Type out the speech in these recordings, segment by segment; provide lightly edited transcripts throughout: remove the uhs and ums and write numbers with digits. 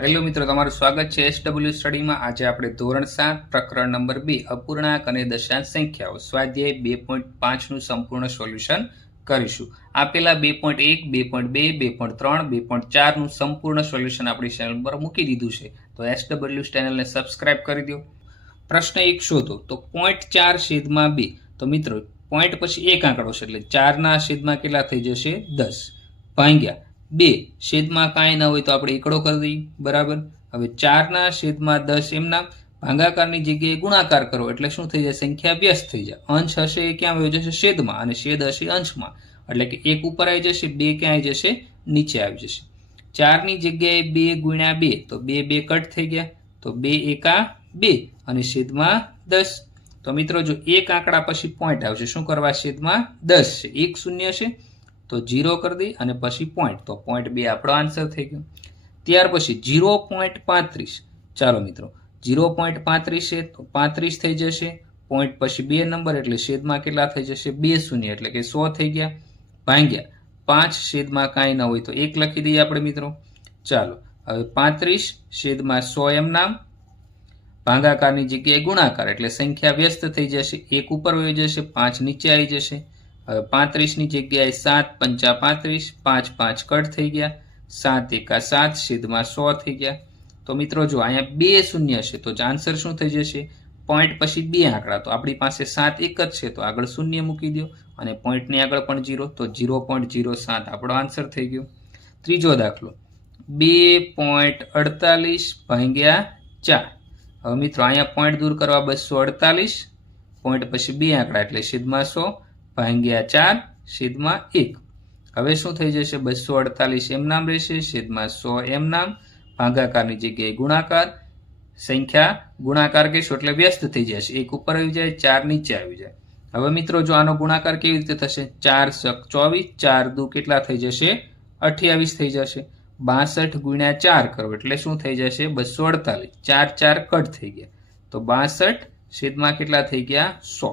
Hello મિત્રો, તમારું સ્વાગત છે SW સ્ટડીમાં। આજે આપણે ધોરણ 7 પ્રકરણ નંબર 2 અપૂર્ણાંક અને દશાંશ સંખ્યાઓ સ્વાધ્યાય 2.5નું સંપૂર્ણ સોલ્યુશન કરીશું। આપેલા 2.1, 2.2, 2.3, 2.4નું સંપૂર્ણ સોલ્યુશન આપણી ચેનલ પર મૂકી દીધું છે, તો SW ચેનલને સબસ્ક્રાઇબ કરી દો। પ્રશ્ન 1 શોધો તો 0.4 છેદમાં 2। તો મિત્રો પોઈન્ટ પછી એક આંકડો છે એટલે 4ના છેદમાં કેટલા થઈ જશે 10 ભાગ્યા 2 છેદમાં કાંઈ ન હોય તો આપણે એકડો કરી દઈએ બરાબર। હવે 4ના છેદમાં 10 એમના ભાગાકારની જગ્યાએ ગુણાકાર કરો એટલે શું થઈ જાય, સંખ્યા વ્યસ્ત થઈ જાય। અંશ હશે એ ક્યાં આવી જશે, છેદમાં, અને છેદ હશે અંશમાં, એટલે કે એક ઉપર આવી જશે, 2 ક્યાં આવી જશે, નીચે આવી જશે। 4ની જગ્યાએ 2 ગુણ્યા 2 તો 2 2 કટ થઈ ગયા, તો 2 એકા 2 અને છેદમાં 10। તો મિત્રો જો એક આંકડા પછી પોઈન્ટ આવશે, શું કરવા, છેદમાં 10 છે, એક શૂન્ય છે તો 0 કરી દઈ અને પછી પોઈન્ટ, તો 0.2 આપણો આન્સર થઈ ગયો। ત્યાર પછી 0.35, ચાલો મિત્રો 0.35 છે તો 35 થઈ જશે, પોઈન્ટ પછી 2 નંબર એટલે છેદમાં કેટલા થઈ જશે, 2 શૂન્ય એટલે કે 100 થઈ ગયા, ભાગ્યા 5 છેદમાં કાંઈ ન હોય તો 1 લખી દઈએ આપણે મિત્રો। ચાલો હવે 35 છેદમાં 100 એમ નામ, ભાગાકારની જગ્યાએ ગુણાકાર એટલે સંખ્યા વ્યસ્ત થઈ જશે, એક ઉપર વહી જશે, 5 નીચે આવી જશે। હવે 35ની જગ્યાએ 7 પંચા 35, 5 5 કટ થઈ ગયા, 7 એકા 7 છેદમાં 100 થઈ ગયા। તો મિત્રો જો અહીંયા 2 શૂન્ય છે તો આન્સર શું થઈ જશે, પોઈન્ટ પછી 2 આંકડા, તો આપણી પાસે 7 એક જ છે તો આગળ શૂન્ય મૂકી દો અને પોઈન્ટની આગળ પણ 0, તો 0.07 આપણો આન્સર થઈ ગયો। ત્રીજો દાખલો 2.48 ભાગ્યા 4। હવે મિત્રો અહીંયા પોઈન્ટ દૂર કરવા 248, પોઈન્ટ પછી 2 આંકડા એટલે છેદમાં 100 ભાગ્યા 4 છેદમાં 1। હવે શું થઈ જશે, 248 એમ નામ રહેશે, છેદમાં 100 એમ નામ, ભાગાકારની જગ્યાએ ગુણાકાર, સંખ્યા ગુણાકાર કહીશું એટલે વ્યસ્ત થઈ જશે, એક ઉપર આવી જાય, 4 નીચે આવી જાય। હવે મિત્રો જો આનો ગુણાકાર કેવી રીતે થશે, 4 * 24, 4 દુ કેટલા થઈ જશે, 28 થઈ જશે, 62 ગુણ્યા 4 કરો એટલે શું થઈ જશે, 248, 4 4 કટ થઈ ગયા, તો 62 છેદમાં કેટલા થઈ ગયા, 100।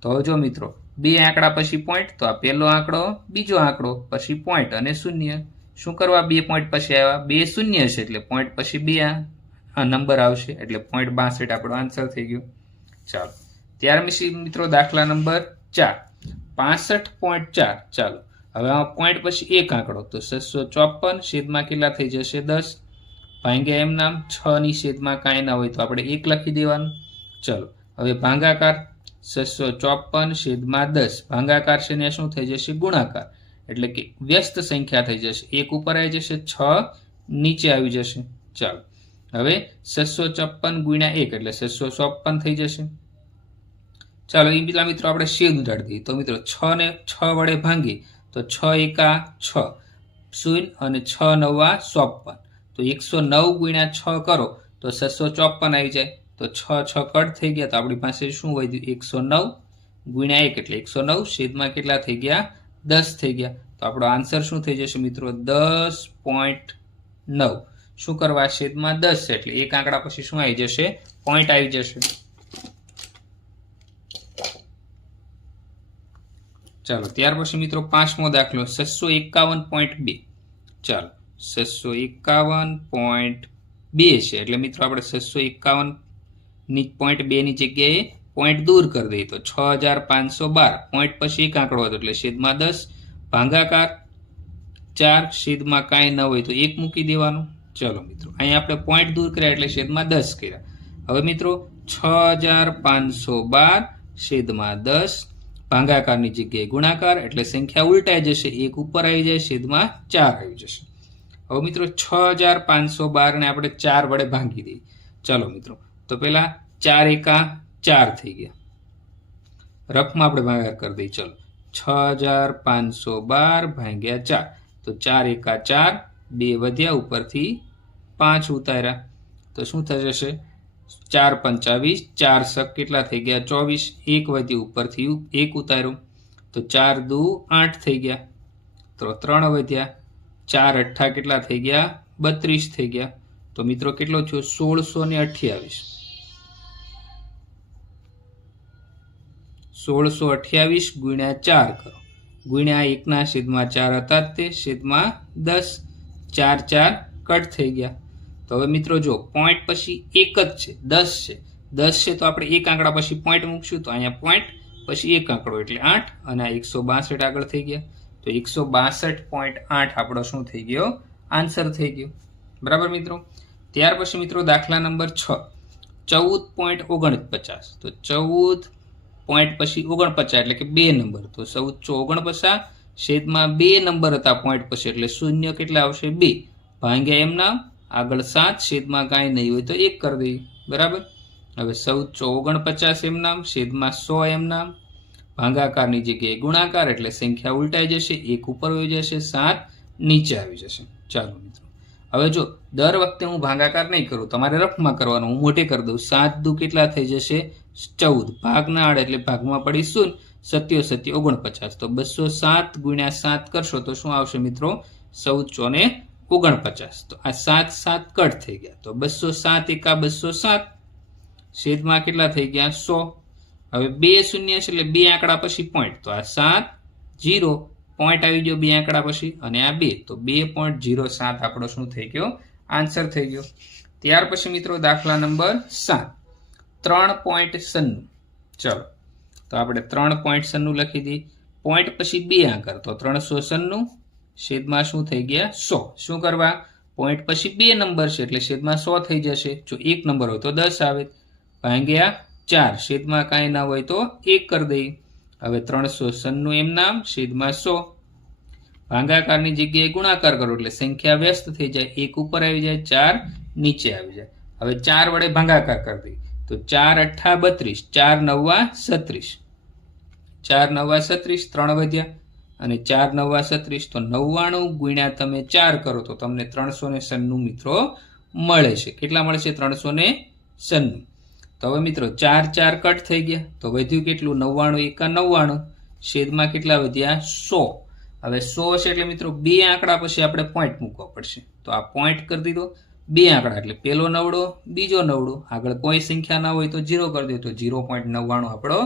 તો હવે જો મિત્રો 2 આંકડા પછી પોઈન્ટ, તો આ પહેલો આંકડો, બીજો આંકડો, પછી પોઈન્ટ અને શૂન્ય, શું કરવા, 2 પોઈન્ટ પછી આવ્યા, 2 શૂન્ય છે એટલે પોઈન્ટ પછી 2 નંબર આવશે એટલે 0.62 આપણો આન્સર થઈ ગયો। ચાલો ત્યાર પછી મિત્રો દાખલા નંબર 4, 65.4। ચાલો હવે આમાં પોઈન્ટ પછી એક આંકડો, તો 654 છેદમાં કેટલા થઈ જશે, 10 ભાગ્યા એમ નામ, 6ની છેદમાં કાંઈ ના હોય તો આપણે 1 લખી દેવાનું। ચલો હવે ભાગાકાર 654 છેદમાં 10, ભાગાકાર છે ને શું થઈ જશે, ગુણાકાર, એટલે કે વ્યસ્ત સંખ્યા થઈ જશે, એક ઉપર આવી જશે, 6 નીચે આવી જશે। ચાલો હવે 654 ગુણ્યા 1 એટલે 654 થઈ જશે। ચાલો એ પેલા મિત્રો આપણે છેદ ઉડાડી દઈએ, તો મિત્રો 6 ને 6 વડે ભાંગી તો 6 એકા 6 શૂન્ય અને 6 નવા 54, તો 109 ગુણ્યા 6 કરો તો 654 આવી જાય, તો 6 6 કટ થઈ ગયા, તો આપણી પાસે શું વધ્યું, 109 ગુણ્યા 1 એટલે 109 છેદમાં કેટલા થઈ ગયા, 10 થઈ ગયા। તો આપણો આન્સર શું થઈ જશે મિત્રો, 10.9, શું કરવા, છેદમાં 10 છે એટલે એક આંકડા પછી શું આવી જશે, પોઈન્ટ આવી જશે। ચાલો ત્યાર પછી મિત્રો પાંચમો દાખલો 651.2। ચાલો 651.2 છે એટલે મિત્રો આપણે 651.2 ની જગ્યાએ પોઈન્ટ દૂર કરી દઈએ, તો 6512, પોઈન્ટ પછી એક આંકડો હતો એટલે છેદમાં 10, ભાગાકાર 4 છેદમાં કાંઈ ન હોય તો 1 મૂકી દેવાનું। ચલો મિત્રો અહીંયા આપણે પોઈન્ટ દૂર કર્યા એટલે છેદમાં 10 કર્યા। હવે મિત્રો 6512 છેદમાં 10, ભાગાકારની જગ્યાએ ગુણાકાર એટલે સંખ્યા ઉલટાઈ જશે, એક ઉપર આવી જાય, છેદમાં 4 આવી જશે। હવે મિત્રો 6512 ને આપણે 4 વડે ભાંગી દઈએ। ચલો મિત્રો તો પેલા 4 એકા 4 થઈ ગયા, રફમાં આપણે ભાગાકાર કરી દઈએ। ચલો 6512 ભાગ્યા 4, તો 4 એકા 4, 2 વધ્યા, ઉપરથી 5 ઉતાર્યા, તો શું થઈ જશે, 4 25, 4 સક કેટલા થઈ ગયા, 24, 1 વધ્યું, ઉપરથી 1 ઉતાર્યું, તો 4 દુ 8 થઈ ગયા, તો 3 વધ્યા, 4 8 કેટલા થઈ ગયા, 32 થઈ ગયા। તો મિત્રો કેટલો થયો, 1628, 1628 ગુણ્યા 4 કરો, ગુણ્યા 1ના છેદમાં 4 હતા તે છેદમાં 10, 4 4 કટ થઈ ગયા, તો હવે મિત્રો જો પોઈન્ટ પછી એક જ છે, 10 છે. 10 છે તો આપણે એક આંકડા પછી પોઈન્ટ મૂકશું, તો અહીંયા પોઈન્ટ પછી એક આંકડો એટલે 8 અને આ 162 આગળ થઈ ગયા. તો 162.8 આપણો શું થઈ ગયો? આન્સર થઈ ગયો. બરાબર મિત્રો. ત્યાર પછી મિત્રો દાખલા નંબર 6, 14.49. તો 14 પોઈન્ટ પછી 49 એટલે કે 2 નંબર. તો 1449 છેદમાં 2 નંબર હતા પોઈન્ટ પછી એટલે શૂન્ય કેટલા આવશે? 2 ભાગ્યા એમના આગળ 7 છેદમાં કાંઈ નહીં હોય તો 1 કરી દઈએ. બરાબર. હવે 1449 એમ નામ છેદમાં 100 એમ નામ, ભાગાકારની જગ્યાએ ગુણાકાર એટલે સંખ્યા ઉલટાઈ જશે, 1 ઉપર આવી જશે, 7 નીચે આવી જશે. ચાલો મિત્રો, હવે જો દર વખતે હું ભાગાકાર નહીં કરું, તમારે રફમાં કરવાનો, હું મોટે કરી દઉં. 7 દુ કેટલા થઈ જશે? 14. ભાગના આડ એટલે ભાગમાં પડી શૂન્ય, 7 49. તો 207 ગુણ્યા 7 કરશો તો શું આવશે મિત્રો? 1449. તો આ 7 7 કટ થઈ ગયા. તો 207 એકા 207 છેદમાં કેટલા થઈ ગયા? 100. હવે 2 શૂન્ય છે એટલે 2 આંકડા પછી પોઈન્ટ. તો આ 7 0 પોઈન્ટ આવી ગયો 2 આંકડા પછી અને આ 2. તો 2.07 આપણો શું થઈ ગયો? આન્સર થઈ ગયો. ત્યાર પછી મિત્રો દાખલા નંબર 7, 3.96. ચલો, તો આપણે 3.96 લખી દઈએ. પોઈન્ટ પછી 2 આંકર તો 396 છેદમાં શું થઈ ગયા? 100. શું કરવા? પોઈન્ટ પછી 2 નંબર છે એટલે છેદમાં 100 થઈ જશે. જો 1 નંબર હોય તો 10 આવે, ભાગ્યા 4 છેદમાં કાંઈ ના હોય તો 1 કરી દઈએ. હવે 396 એમ નામ છેદમાં 100, ભાગાકારની જગ્યાએ ગુણાકાર કરો એટલે સંખ્યા વ્યસ્ત થઈ જાય, 1 ઉપર આવી જાય, 4 નીચે આવી જાય. હવે 4 વડે ભાગાકાર કરી દઈએ. તો 4 8 32, 4 9 36, 4 9 36, 3 વધ્યા અને 4 9 36. તો 99 ગુણ્યા તમે 4 કરો તો તમને 396 મિત્રો મળે છે. કેટલા મળે છે? 396. તો હવે મિત્રો 4 4 કટ થઈ ગયા. તો વધ્યું કેટલું? 99 એકા 99 છેદમાં કેટલા વધ્યા? 100. હવે 100 છે એટલે મિત્રો 2 આંકડા પછી આપણે પોઈન્ટ મૂકવો પડશે. તો આ પોઈન્ટ કરી દીધો. 2 આંકડા એટલે પેલો નવડો, બીજો નવડો, આગળ કોઈ સંખ્યા ના હોય તો 0 કરી દો. તો 0.99 આપણો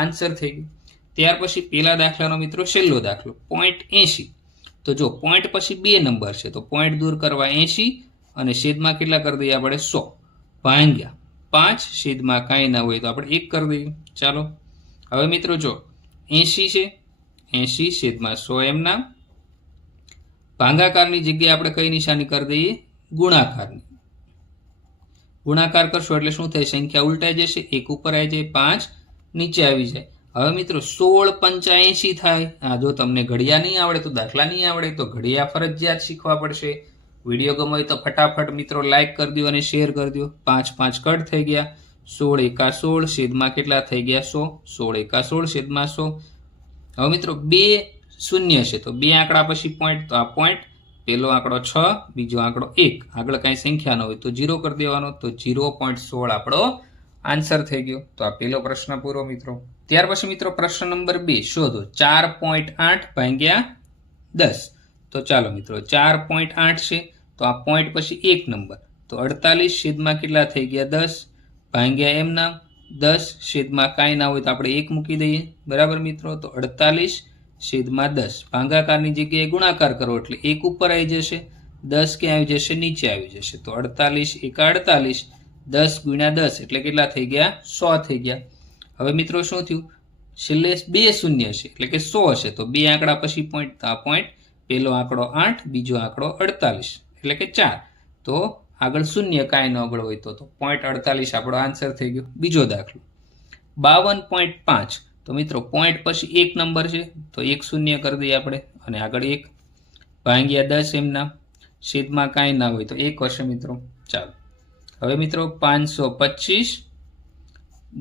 આન્સર થઈ ગયો. ત્યાર પછી પેલા દાખલાનો મિત્રો છેલ્લો દાખલો 0.80. તો જો પોઈન્ટ પછી 2 નંબર છે તો પોઈન્ટ દૂર કરવા 80 અને છેદમાં કેટલા કરી દઈએ આપણે? 100 ભાગ્યા 5 છેદમાં કાંઈ ના હોય તો આપણે 1 કરી દઈએ. ચાલો, હવે મિત્રો જો 80 છે, 80 છેદમાં 100 એમ નામ, ભાગાકારની જગ્યાએ આપણે કઈ નિશાની કરી દઈએ? ગુણાકારની. ગુણાકાર કરશો એટલે શું થાય? સંખ્યા ઉલટાઈ જશે, 1 ઉપર આવી જાય, 5 નીચે આવી જાય. હવે મિત્રો 16 85 થાય. જો તમને ઘડિયા નહીં આવડે તો દાખલા નહીં આવડે તો ઘડિયા ફરજિયાત શીખવા પડશે. વિડીયો ગમે હોય તો ફટાફટ મિત્રો લાઈક કરી દો અને શેર કરી દો. 5 5 કટ થઈ ગયા. 16 એકા 16 છેદમાં કેટલા થઈ ગયા? 100. 16 એકા 16 છેદમાં 100. હવે મિત્રો 2 શૂન્ય છે તો 2 આંકડા પછી પોઈન્ટ. તો આ પોઈન્ટ, પેલો આંકડો 6, બીજો આંકડો 1, આગળ કાંઈ સંખ્યા ન હોય તો 0 કરી દેવાનો. તો 0.16 આપણો આન્સર થઈ ગયો. તો આ પેલો પ્રશ્ન પૂરો મિત્રો. ત્યાર પછી મિત્રો પ્રશ્ન નંબર 2 શોધો 4.8 ભાગ્યા 10. તો ચાલો મિત્રો 4.8 છે તો આ પોઈન્ટ પછી 1 નંબર. તો 48 છેદમાં કેટલા થઈ ગયા? 10 ભાગ્યા એમ નામ 10 છેદમાં કાંઈ ના હોય તો આપણે 1 મૂકી દઈએ. બરાબર મિત્રો. તો 48 છેદમાં 10, ભાગાકારની જગ્યાએ ગુણાકાર કરો એટલે 1 ઉપર આવી જશે, 10 ક્યાં આવી જશે? નીચે આવી જશે. તો 48 એકા 48, 10 ગુણ્યા 10 એટલે કેટલા થઈ ગયા? 100 થઈ ગયા. હવે મિત્રો શું થયું? છેલ્લે 2 શૂન્ય છે એટલે કે 100 છે તો 2 આંકડા પછી પોઈન્ટ. આ પોઈન્ટ, પેલો આંકડો 8, બીજો આંકડો 48 એટલે કે 4. તો આગળ શૂન્ય કાંઈ ન આગળ હોય તો 0.48 આપણો આન્સર થઈ ગયો. બીજો દાખલો 52.5. તો મિત્રો પોઈન્ટ પછી 1 નંબર છે તો 1 શૂન્ય કરી દઈએ આપણે અને આગળ 1 ભાગ્યા 10 એમના છેદમાં કાંઈ ના હોય તો 1 હશે મિત્રો. ચાલો, હવે મિત્રો 525,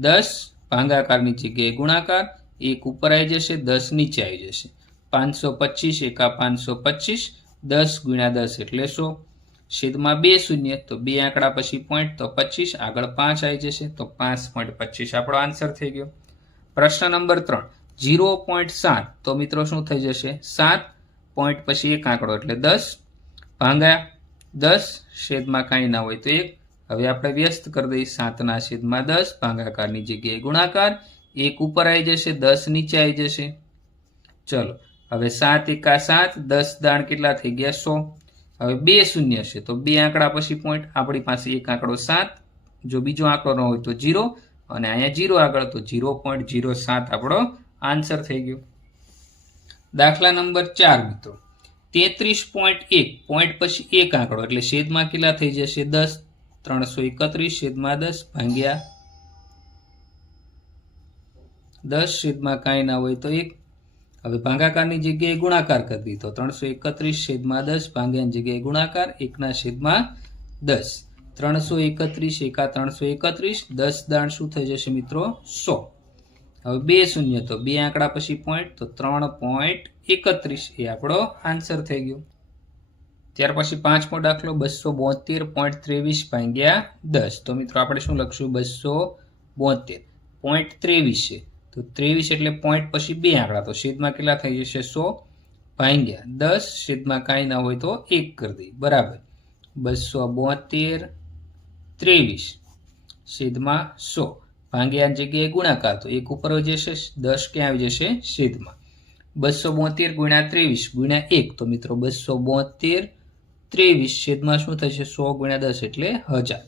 10 ભાગાકારની જગ્યાએ ગુણાકાર, 1 ઉપર આવી જશે, 10 નીચે આવી જશે. 525 એકા 525, 10 ગુણ્યા 10 એટલે 100, છેદમાં 2 શૂન્ય તો 2 આંકડા પછી પોઈન્ટ. તો 25, આગળ 5 આવી જશે તો 5.25 આપણો આન્સર થઈ ગયો. પ્રશ્ન નંબર 3 0.7. તો મિત્રો શું થઈ જશે? 7 પોઈન્ટ પછી 1 આંકડો એટલે 10 ભાગ્યા 10 છેદમાં કાંઈ ના હોય તો 1. હવે આપણે વ્યસ્ત કરી દઈએ. 7 છેદમાં 10, ભાગાકારની જગ્યાએ ગુણાકાર, 1 ઉપર આવી જશે, 10 નીચે આવી જશે. ચલો, હવે 7 એકા 7, 10 દાણ કેટલા થઈ ગયા? 100. હવે 2 શૂન્ય છે તો 2 આંકડા પછી પોઈન્ટ, આપણી પાસે એક આંકડો 7, જો બીજો આંકડો ન હોય તો 0 અને અહીંયા 0 આગળ તો 0.07 આપણો આન્સર થઈ ગયો. દાખલા નંબર 4 મિત્રો 33.1 પોઈન્ટ પછી એક આંકડો એટલે છેદમાં કેટલા થઈ જશે 10, 331 છેદમાં 10 ભાગ્યા 10 છેદમાં કાંઈ ના હોય તો 1. હવે ભાગાકારની જગ્યાએ ગુણાકાર કરી દીધો, 331 છેદમાં 10 ભાગ્યાની જગ્યાએ ગુણાકાર 1 છેદમાં 10, 331 એકા 331, 10 દાણ શું થઈ જશે મિત્રો 100. હવે 2 શૂન્ય તો 2 આંકડા પછી પોઈન્ટ તો 3.31 એ આપણો આન્સર થઈ ગયો. ત્યાર પછી પાંચમો દાખલો 272.23 ભાગ્યા 10. તો મિત્રો આપણે શું લખશું 272.23 છે તો 23 એટલે પોઈન્ટ પછી 2 આંકડા તો છેદમાં કેટલા થઈ જશે 100 ભાગ્યા 10 છેદમાં કાંઈ ના હોય તો 1 કરી દઈએ બરાબર 272.23 છેદમાં 100 ભાગ્યાની જગ્યાએ ગુણાકાર તો 1 ઉપર જશે 10 ક્યાં આવી જશે છેદમાં 272 ગુણ્યા 23 ગુણ્યા 1 તો મિત્રો 272.23 છેદમાં શું થશે 100 ગુણ્યા 10 એટલે 1000.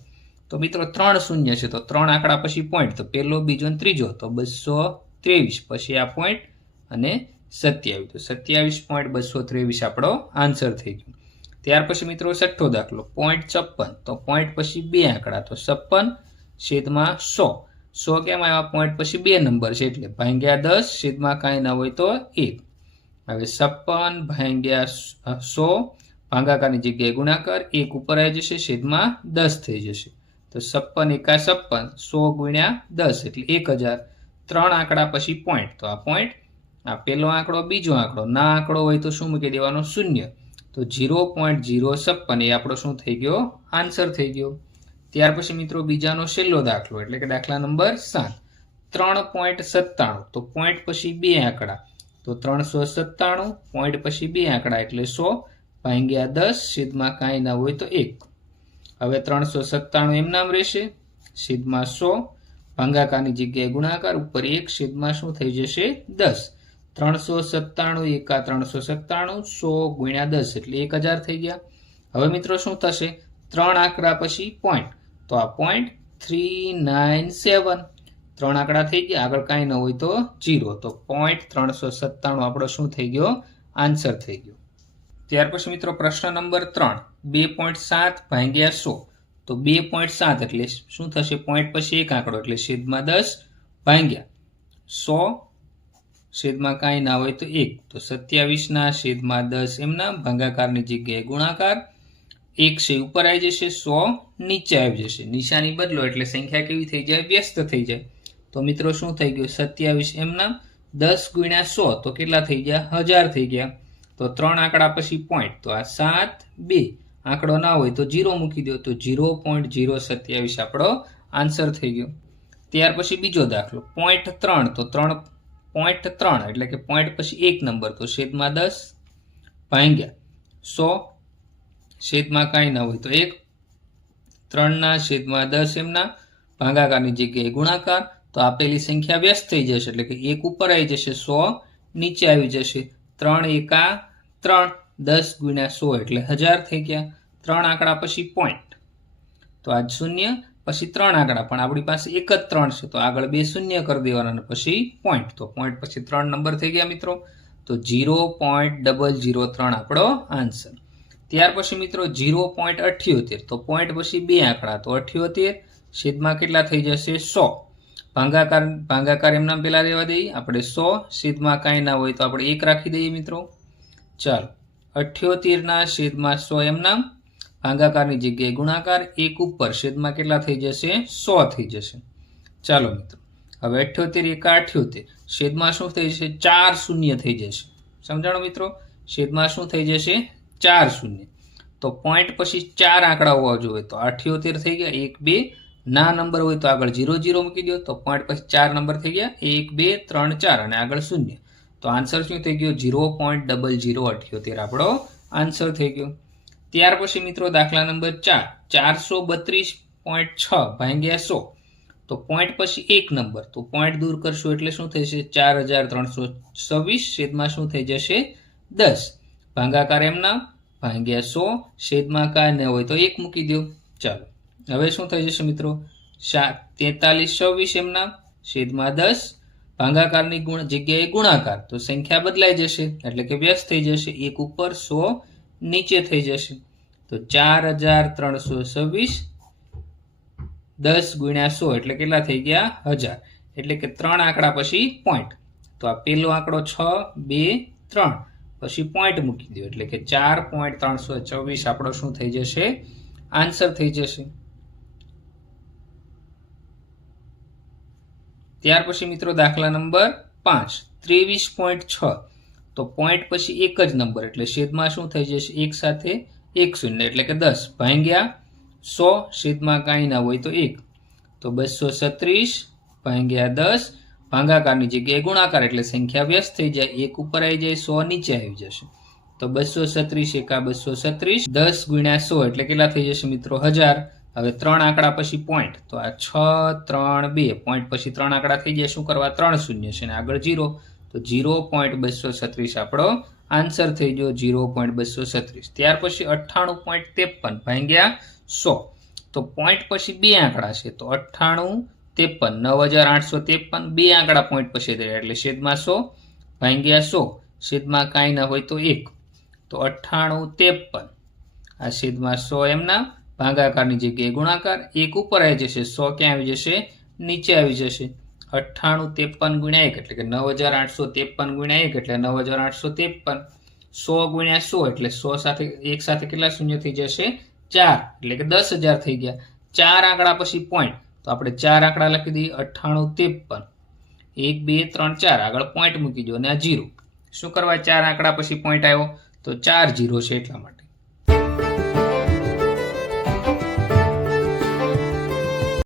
તો મિત્રો 3 શૂન્ય છે તો 3 આંકડા પછી પોઈન્ટ તો પહેલો બીજો અને ત્રીજો તો 223 પછી આ પોઈન્ટ અને 27 તો 27.223 આપણો આન્સર થઈ ગયો. ત્યાર પછી મિત્રો છઠ્ઠો દાખલો 0.56 તો પોઈન્ટ પછી 2 આંકડા તો 56 છેદમાં 100 કેમ આવ્યા પોઈન્ટ પછી 2 નંબર છે એટલે ભાગ્યા 10 છેદમાં કાંઈ ના હોય તો 1. હવે 56 ભાગ્યા 100 ભાગાકારની જગ્યાએ ગુણાકાર 1 ઉપર આવી જશે છેદમાં 10 થઈ જશે તો 56 એકા 56 100 ગુણ્યા 10 એટલે 1000. 3 આંકડા પછી પોઈન્ટ તો આ પોઈન્ટ આ પહેલો આંકડો બીજો આંકડો ના આંકડો હોય તો શું મૂકી દેવાનો શૂન્ય તો 0.056 એ આપણો શું થઈ ગયો આન્સર થઈ ગયો. ત્યાર પછી મિત્રો બીજાનો છેલ્લો દાખલો એટલે કે દાખલા નંબર 7 3.97 તો પોઈન્ટ પછી 2 આંકડા તો 397 પોઈન્ટ પછી 2 આંકડા એટલે 100 ભાગ્યા 10 છેદમાં કાંઈ ના હોય તો 1. હવે 397 એમ નામ રહેશે છેદમાં 100 ભાગાકારની જગ્યાએ ગુણાકાર ઉપર 1 છેદમાં શું થઈ જશે 10, 397 એકા 397 100 ગુણ્યા 10 એટલે 1000 થઈ ગયા. હવે મિત્રો શું થશે 3 આંકડા પછી પોઈન્ટ તો આ પોઈન્ટ 397 3 આંકડા થઈ ગયા આગળ કાંઈ ન હોય તો 0 તો પોઈન્ટ 397 આપણો શું થઈ ગયો આન્સર થઈ ગયો. ત્યાર પછી મિત્રો પ્રશ્ન નંબર 3 2.7 ભાગ્યા 100 તો 2.7 એટલે શું થશે પોઈન્ટ પછી એક આંકડો એટલે છેદમાં 10 ભાગ્યા 100 છેદમાં કાંઈ ના હોય તો 1 તો 27 છેદમાં 10 એમના ભાગાકારની જગ્યાએ ગુણાકાર 1 છે ઉપર આવી જશે 100 નીચે આવી જશે નિશાની બદલો એટલે સંખ્યા કેવી થઈ જાય વ્યસ્ત થઈ જાય તો મિત્રો શું થઈ ગયું 27 એમના 10 ગુણ્યા 100 તો કેટલા થઈ ગયા 1000 થઈ ગયા. તો 3 આંકડા પછી પોઈન્ટ તો આ 7 2 આંકડો ના હોય તો 0 મૂકી દો તો 0.027 આપણો આન્સર થઈ ગયો. ત્યાર પછી બીજો દાખલો 0.3 તો 3.3 એટલે કે પોઈન્ટ પછી એક નંબર તો છેદમાં 10 ભાગ્યા 100 છેદમાં કાંઈ ના હોય તો 1, 3 છેદમાં 10 એમના ભાગાકારની જગ્યાએ ગુણાકાર તો આપેલી સંખ્યા વ્યસ્ત થઈ જશે એટલે કે 1 ઉપર આવી જશે 100 નીચે આવી જશે 3 એકા 3 10 ગુણ્યા 100 એટલે 1000 થઈ ગયા. 3 આંકડા પછી પોઈન્ટ તો આ શૂન્ય પછી 3 આંકડા પણ આપણી પાસે એક જ 3 છે તો આગળ 2 શૂન્ય કરી દેવાના અને પછી પોઈન્ટ તો પોઈન્ટ પછી 3 નંબર થઈ ગયા મિત્રો તો 0.003 આપણો આન્સર. ત્યાર પછી મિત્રો 0.78 તો પોઈન્ટ પછી 2 આંકડા તો 78 છેદમાં કેટલા થઈ જશે 100 ભાગાકાર એમના પેલા રહેવા દઈએ આપણે 100 છેદમાં કાંઈ ના હોય તો આપણે 1 રાખી દઈએ મિત્રો. ચાલો 78 છેદમાં 100 એમના ભાગાકારની જગ્યાએ ગુણાકાર 1 ઉપર છેદમાં કેટલા થઈ જશે 100 થઈ જશે. ચાલો મિત્રો હવે 78 એકા 78 છેદમાં શું થઈ જશે 4 શૂન્ય થઈ જશે સમજાણો મિત્રો છેદમાં શું થઈ જશે 4 શૂન્ય તો પોઈન્ટ પછી 4 આંકડા હોવા જોઈએ તો 78 થઈ ગયા 1 2 ના નંબર હોય તો આગળ 0 0 મૂકી દો તો પોઈન્ટ પછી 4 નંબર થઈ ગયા 1 2 3 4 અને આગળ 0 તો આન્સર શું થઈ ગયો 0.0078 આપણો આન્સર થઈ ગયો. ત્યાર પછી મિત્રો દાખલા નંબર 4 432.6 ભાગ્યા 100 તો પોઈન્ટ પછી એક નંબર તો પોઈન્ટ દૂર કરશો એટલે શું થશે 4326 છેદમાં શું થઈ જશે 10 ભાગાકાર એમના ભાગ્યા 100 છેદમાં કાંઈ ન હોય તો 1 મૂકી દો. ચાલો હવે શું થઈ જશે મિત્રો? 43 26 એમના છેદમાં 10 ભાગાકારની જગ્યાએ ગુણાકાર, તો સંખ્યા બદલાઈ જશે એટલે કે વ્યસ્ત થઈ જશે. 1 ઉપર 100 નીચે થઈ જશે. તો 4326 10 ગુણ્યા 100 એટલે કેટલા થઈ ગયા? 1000. એટલે કે 3 આંકડા પછી પોઈન્ટ. તો આ પહેલો આંકડો 6 2 3 પછી પોઈન્ટ મૂકી દો એટલે કે 4.324 આપણો શું થઈ જશે? આન્સર થઈ જશે. ત્યાર પછી મિત્રો દાખલા નંબર 5 23.6. તો પોઈન્ટ પછી એક જ નંબર એટલે છેદમાં શું થઈ જશે? એક સાથે 1 શૂન્ય એટલે કે 10 ભાગ્યા 100 છેદમાં કાંઈ ના હોય તો 1. તો 236 ભાગ્યા 10 ભાગાકારની જગ્યાએ ગુણાકાર એટલે સંખ્યા વ્યસ્ત થઈ જાય. 1 ઉપર આવી જાય 100 નીચે આવી જશે. તો 236 એકા 236 10 ગુણ્યા 100 એટલે કેટલા થઈ જશે મિત્રો? 1000. હવે 3 આંકડા પછી પોઈન્ટ, તો આ 6 3 2 પોઈન્ટ પછી 3 આંકડા થઈ જાય. શું કરવા? 3 શૂન્ય છે અને આગળ 0. તો 0.236 આપણો આન્સર થઈ ગયો. 0.236. ત્યાર પછી 98.53 ભાગ્યા 100. તો પોઈન્ટ પછી 2 આંકડા છે તો 98 53 9853 2 આંકડા પોઈન્ટ પછી થયા એટલે છેદમાં 100 ભાગ્યા 100 છેદમાં કાંઈ ના હોય તો 1. તો 98 53 આ છેદમાં 100 એમના ભાગાકારની જગ્યાએ ગુણાકાર. 1 ઉપર આવી જશે 100 ક્યાં આવી જશે? નીચે આવી જશે. 98 53 ગુણ્યા 1 એટલે કે 9853 ગુણ્યા 1 એટલે 9853. 100 ગુણ્યા 100 એટલે 100 સાથે 1 સાથે કેટલા શૂન્ય થઈ જશે? 4 એટલે કે 10,000 થઈ ગયા. 4 આંકડા પછી પોઈન્ટ, તો આપણે 4 આંકડા લખી દઈએ. 98 53 1 2 3 4 આગળ પોઈન્ટ મૂકી દો અને આ 0. શું કરવા? 4 આંકડા પછી પોઈન્ટ આવ્યો તો 4 0 છે એટલા માટે.